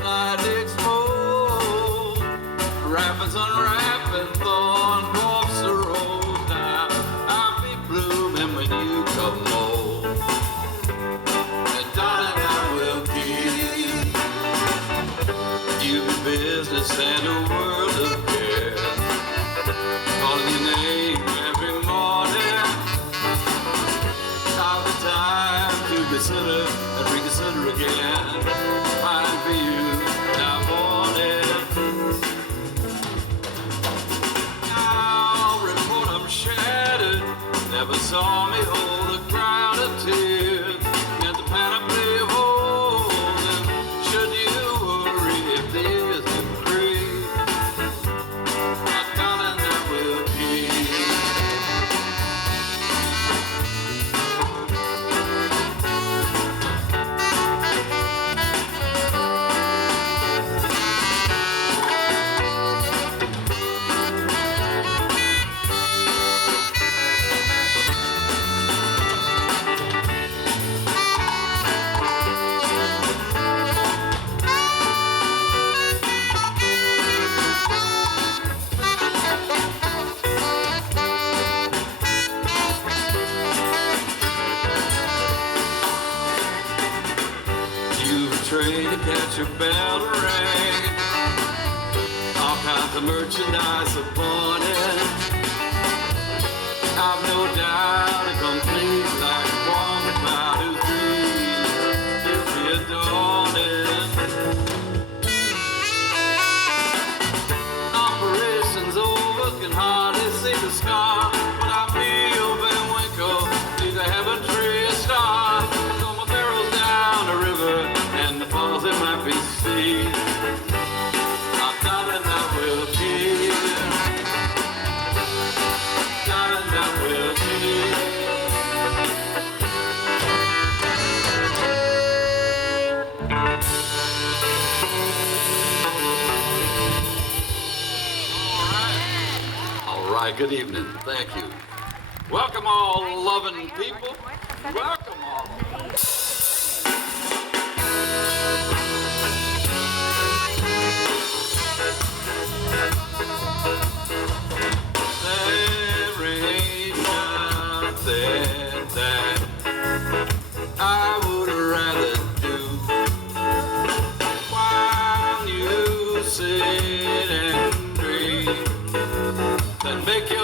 slightly exposed. Rapids unwrapping, thorn dwarfs the rose. Now I'll be blooming when you come home. And darling, I will keep you in business and a world of care. Calling your name every morning. All the time to consider and reconsider again. Fine for you, now morning. Now report I'm shattered. Never saw me hold a crowd of tears. Get the panoply of holding. Should you worry if this is free? My darling, I will keep. Train to catch a bell to ring. All kinds of merchandise upon it. I've no doubt a complete like one about whose dreams you'll be adorning. Operation's over, can hardly see the scar, but I feel Ben Winkle needs a heaven tree a star. So my barrel's down the river and the falls in my sea. I'm darling, I will keep. Darling, I will keep. All right, good evening. Thank you. Welcome all loving people. Welcome all. There ain't nothing that I would rather do while you sit and dream than make you